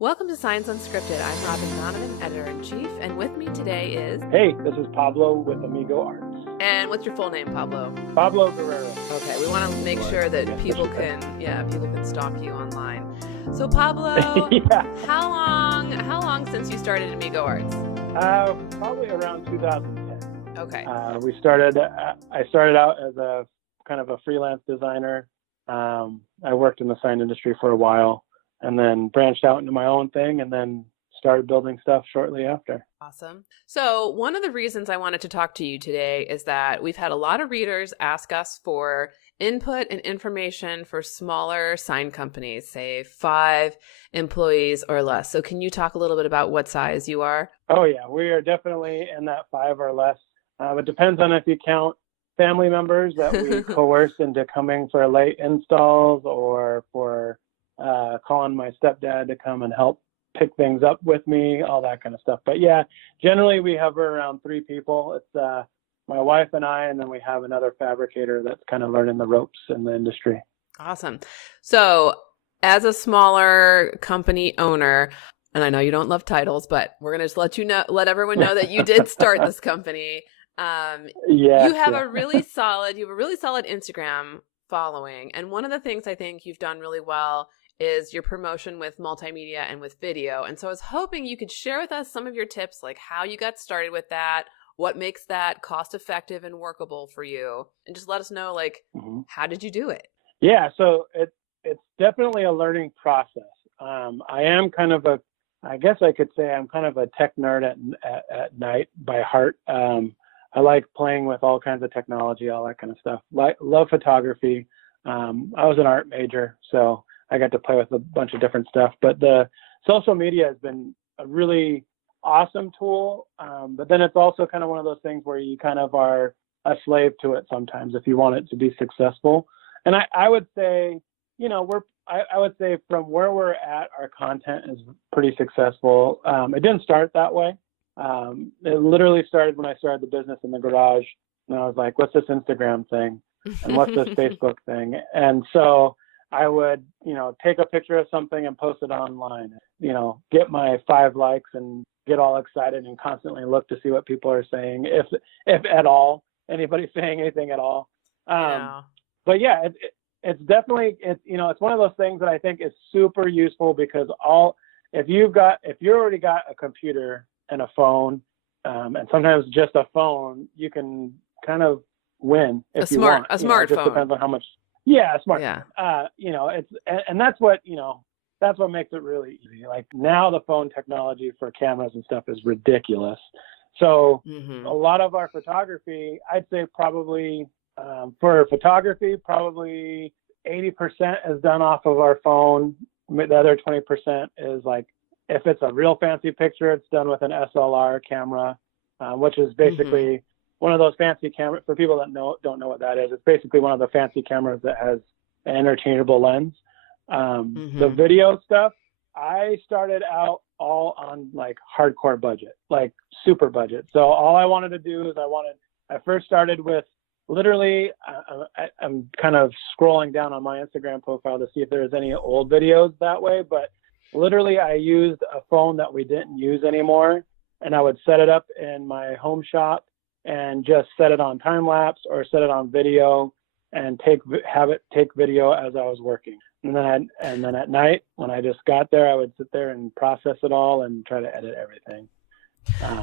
Welcome to Signs Unscripted. I'm Robin Donovan, editor-in-chief, and with me today is... Hey, this is Pablo with Amigo Arts. And what's your full name, Pablo? Pablo Guerrero. Okay, we want to make sure that people can stalk you online. So Pablo, Yeah. how long since you started Amigo Arts? Probably around 2010. Okay. I started out as a kind of a freelance designer. I worked in the sign industry for a while and then branched out into my own thing and then started building stuff shortly after. Awesome. So one of the reasons I wanted to talk to you today is that we've had a lot of readers ask us for input and information for smaller sign companies, say 5 employees or less. So can you talk a little bit about what size you are? Oh yeah, we are definitely in that 5 or less. It depends on if you count family members that we coerce into coming for late installs or for calling my stepdad to come and help pick things up with me, all that kind of stuff. But yeah, generally we hover around 3 people. It's my wife and I, and then we have another fabricator that's kind of learning the ropes in the industry. Awesome. So as a smaller company owner, and I know you don't love titles, but we're going to let everyone know that you did start this company. You have a really solid Instagram following. And one of the things I think you've done really well is your promotion with multimedia and with video. And so I was hoping you could share with us some of your tips, like how you got started with that, what makes that cost effective and workable for you, and just let us know, like, how did you do it? Yeah, so it's definitely a learning process. I am kind of I guess I could say I'm kind of a tech nerd at night by heart. I like playing with all kinds of technology, all that kind of stuff. Love photography. I was an art major, so I got to play with a bunch of different stuff. But the social media has been a really awesome tool. But then it's also kind of one of those things where you kind of are a slave to it sometimes if you want it to be successful. And I would say, I would say from where we're at, our content is pretty successful. It didn't start that way. It literally started when I started the business in the garage, and I was like, what's this Instagram thing? And what's this Facebook thing? And so I would, take a picture of something and post it online, get my 5 likes and get all excited and constantly look to see what people are saying, if at all, anybody's saying anything at all. But yeah, it's definitely, it's one of those things that I think is super useful because if you already got a computer and a phone, and sometimes just a phone, you can kind of win if you want. A smartphone. It just depends on how much. Yeah, a smartphone. Yeah. And that's what makes it really easy. Like now the phone technology for cameras and stuff is ridiculous. So a lot of our photography, I'd say probably for photography, probably 80% is done off of our phone. The other 20% is like, if it's a real fancy picture, it's done with an SLR camera, which is basically one of those fancy cameras. For people that don't know what that is, it's basically one of the fancy cameras that has an interchangeable lens. The video stuff, I started out all on like hardcore budget, like super budget. So all I wanted to do is I first started with literally, I'm kind of scrolling down on my Instagram profile to see if there's any old videos that way, but literally I used a phone that we didn't use anymore, and I would set it up in my home shop and just set it on time lapse or set it on video and have it take video as I was working. And then at night when I just got there, I would sit there and process it all and try to edit everything.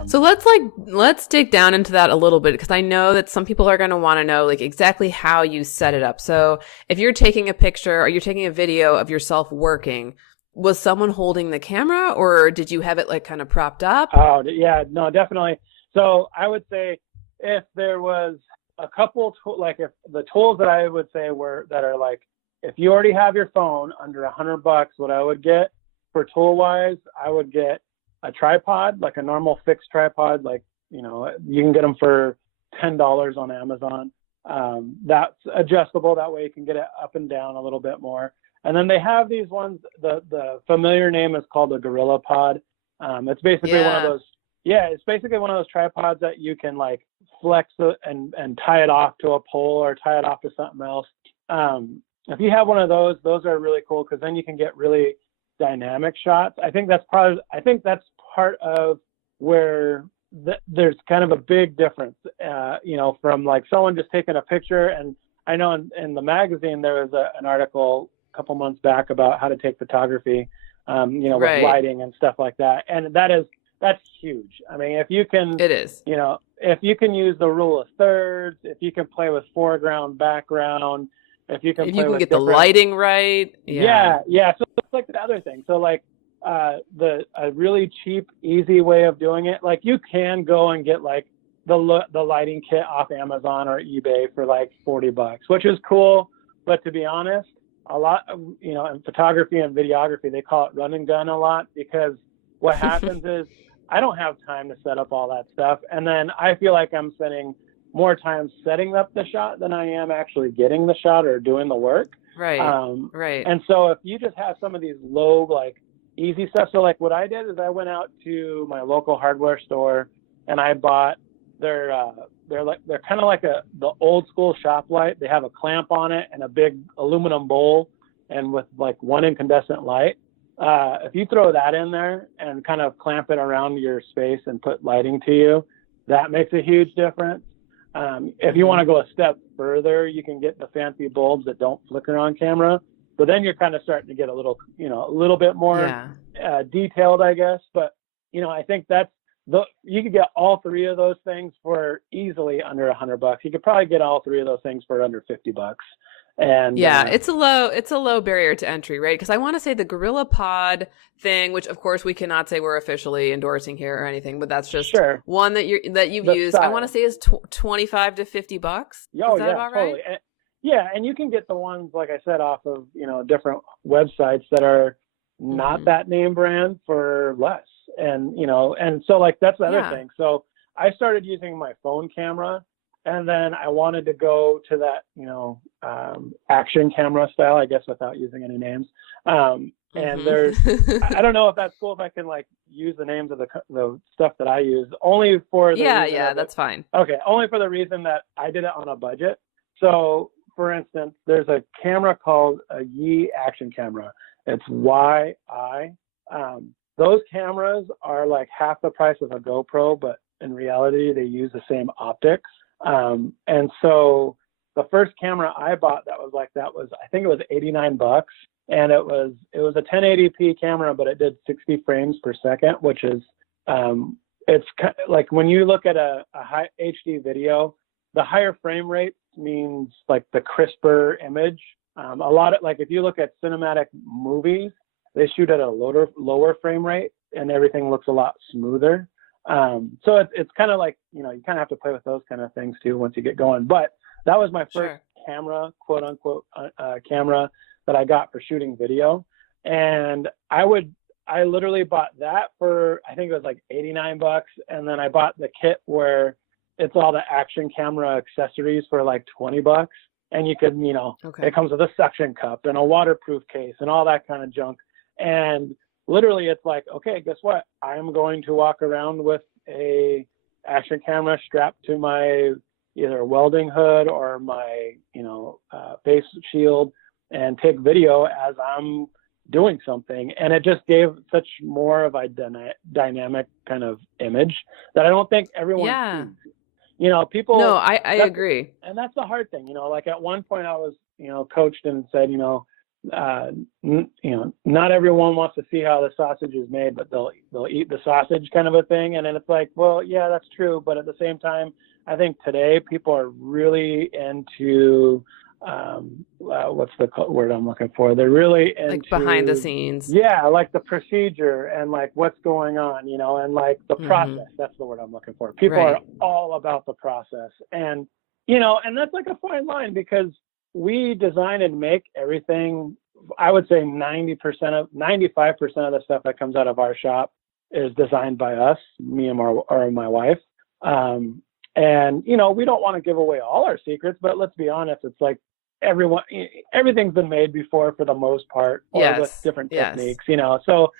So let's dig down into that a little bit, because I know that some people are going to want to know like exactly how you set it up. So if you're taking a picture or you're taking a video of yourself working, was someone holding the camera or did you have it like kind of propped up? Oh yeah, no, definitely. So I would say if there was a couple, if the tools that I would say that are like, if you already have your phone under $100, what I would get for tool wise, I would get a tripod, like a normal fixed tripod, like, you can get them for $10 on Amazon. That's adjustable. That way you can get it up and down a little bit more. And then they have these ones, the familiar name is called a Gorilla Pod. It's basically one of those, it's basically one of those tripods that you can like flex it and tie it off to a pole or tie it off to something else. If you have one of those are really cool because then you can get really dynamic shots. I think that's part of where there's kind of a big difference, from like someone just taking a picture. And I know in the magazine there was an article a couple months back about how to take photography, with lighting and stuff like that. And that's huge. I mean, if you can, it is, if you can use the rule of thirds, if you can play with foreground, background, if you can get the lighting right. Yeah. So it's like the other thing. So like a really cheap, easy way of doing it. Like you can go and get like the lighting kit off Amazon or eBay for like $40, which is cool. But to be honest, a lot of, in photography and videography, they call it run and gun a lot, because what happens is I don't have time to set up all that stuff. And then I feel like I'm spending more time setting up the shot than I am actually getting the shot or doing the work. Right. And so if you just have some of these low, like easy stuff. So like what I did is I went out to my local hardware store and I bought they're kind of like the old school shop light. They have a clamp on it and a big aluminum bowl and with like one incandescent light. If you throw that in there and kind of clamp it around your space and put lighting to you, that makes a huge difference. If you want to go a step further, you can get the fancy bulbs that don't flicker on camera, but then you're kind of starting to get a little bit more detailed, I guess. But, I think you could get all three of those things for easily under $100. You could probably get all three of those things for under $50. And it's a low barrier to entry, right? Because I want to say the Gorilla Pod thing, which of course we cannot say we're officially endorsing here or anything, but that's just one that you've used. I want to say is $25 to $50. Oh, is that about totally. Right? And you can get the ones, like I said, off of different websites that are not that name brand for less. And and so like that's the other thing. So I started using my phone camera. And then I wanted to go to that, action camera style, I guess, without using any names. And there's, I don't know if that's cool if I can like use the names of the stuff that I use, only for the that's fine. Okay, only for the reason that I did it on a budget. So, for instance, there's a camera called a Yi action camera. It's YI. Those cameras are like half the price of a GoPro, but in reality, they use the same optics. And so the first camera I bought I think it was $89, and it was a 1080p camera, but it did 60 frames per second, which is, it's kind of like when you look at a high HD video, the higher frame rate means like the crisper image. A lot of, like, if you look at cinematic movies, they shoot at a lower frame rate and everything looks a lot smoother. So it's kind of like, you kind of have to play with those kind of things too once you get going. But that was my first camera, quote unquote, camera that I got for shooting video. And I literally bought that for, I think it was like $89. And then I bought the kit where it's all the action camera accessories for like $20. And you could, it comes with a suction cup and a waterproof case and all that kind of junk. And literally it's like, okay, guess what? I'm going to walk around with a action camera strapped to my either welding hood or my, face shield and take video as I'm doing something. And it just gave such more of a dynamic kind of image that I don't think everyone sees. People. No, I agree. And that's the hard thing, like at one point I was, coached and said, not everyone wants to see how the sausage is made, but they'll eat the sausage kind of a thing. And then it's like, well, yeah, that's true. But at the same time, I think today people are really into, what's the word I'm looking for? They're really into like behind the scenes. Yeah. Like the procedure and like what's going on, and like the process. That's the word I'm looking for. People are all about the process. And, and that's like a fine line, because we design and make everything. I would say 95% of the stuff that comes out of our shop is designed by us, me and my wife. And, we don't want to give away all our secrets, but let's be honest. It's like everything's been made before for the most part, or with different techniques, so.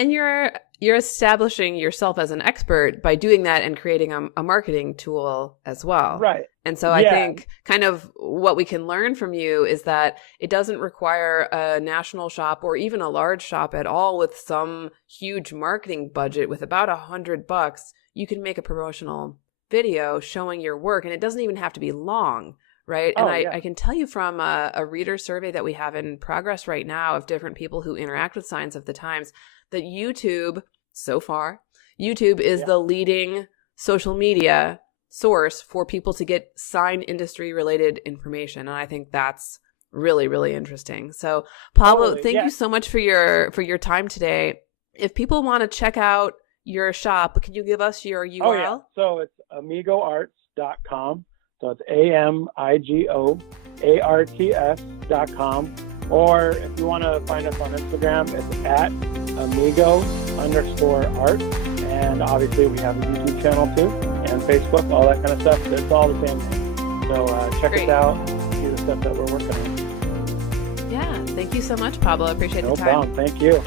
And you're establishing yourself as an expert by doing that and creating a marketing tool as well. Right. And so I think kind of what we can learn from you is that it doesn't require a national shop or even a large shop at all with some huge marketing budget. With about $100, you can make a promotional video showing your work, and it doesn't even have to be long. Right. And I can tell you from a reader survey that we have in progress right now of different people who interact with Signs of the Times that YouTube, so far, YouTube is the leading social media source for people to get sign industry related information. And I think that's really, really interesting. So Pablo, thank you so much for your time today. If people want to check out your shop, can you give us your URL? Oh, yeah. So it's amigoarts.com. So it's AMIGOARTS.com. Or if you want to find us on Instagram, it's at amigo_art. And obviously we have a YouTube channel too, and Facebook, all that kind of stuff. It's all the same name. So check us out, see the stuff that we're working on. Yeah, thank you so much, Pablo. I appreciate the time. No problem. Thank you.